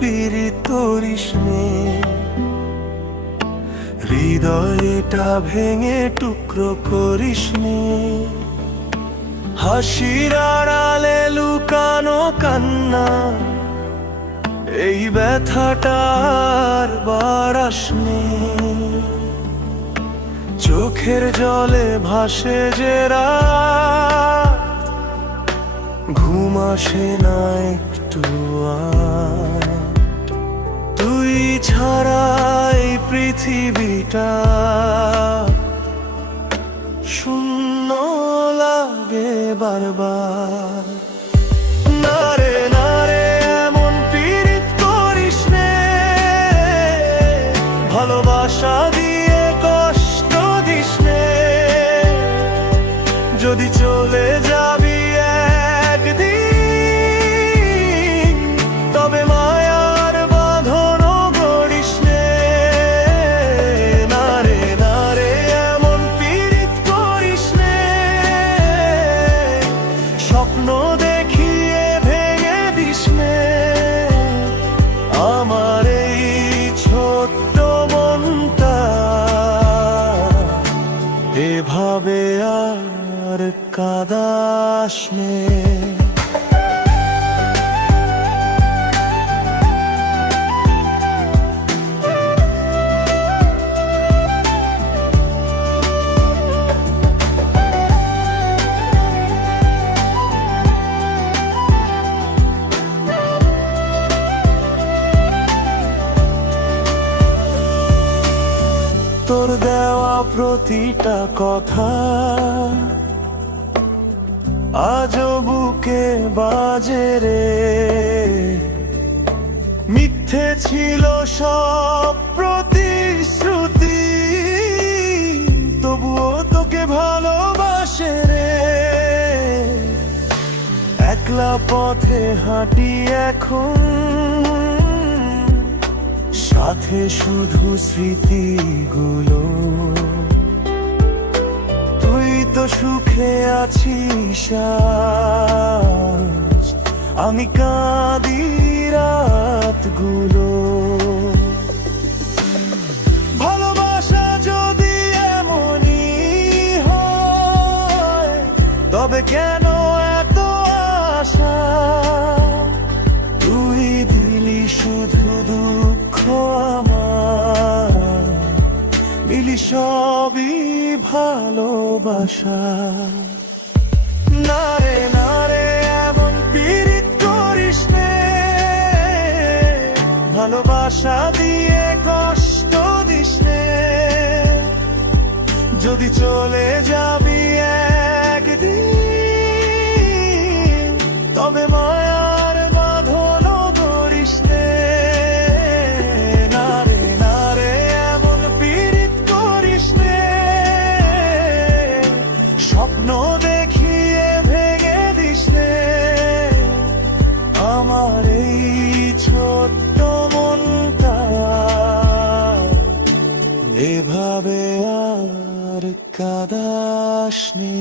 পীড়িত করিস নে, হৃদয়টা ভেঙে টুকরো করিস নে। হাসির আড়ালে লুকানো কান্না, এই ব্যথাটার বারাস নে। চোখের জলে ভাসে যে রাত, ঘুম আসে না একটু আর। তুই ছাড়া এই পৃথিবীটা শূন্য লাগে বারবার। নারে নারে এমন পীড়িত করিস নে, ভালোবাসা দিয়ে কষ্ট দিস নে। যদি চলে যাবি একদিন, তবে মায়ার বাঁধন গড়িস নে। নারে নারে এমন পীড়িত করিস নে, স্বপ্ন দেখিয়ে ভেঙে দিস নে। আমার এই ছোট্ট মনটা এভাবে আর কাঁদাস নে। তোর দেওয়া প্রতিটা কথা আজও বুকে বাজে রে। মিথ্যে ছিল সব প্রতিশ্রুতি, তবুও তোকে ভালোবাসে রে। একলা পথে হাঁটি এখন, সাথে শুধু স্মৃতিগুলো। তুই তো সুখে আছিস আজ, আমি কাঁদি রাতগুলো। ভালোবাসা যদি এমনই হয়, তবে কেন এত আশা? তুই দিলি শুধু দুঃখ আমার, মিলি সবই ভালোবাসা। নারে নারে এমন পীড়িত করিস নে, ভালোবাসা দিয়ে কষ্ট দিস নে। যদি চলে যাবি একদিন, তবে মায়ার বাঁধন গড়িস নে। নারে নারে এমন পীড়িত করিস নে, স্বপ্ন দেখিয়ে ভেঙে দিস নে। আমার এই ছোট্ট মনটা এভাবে আর কাঁদাস নে।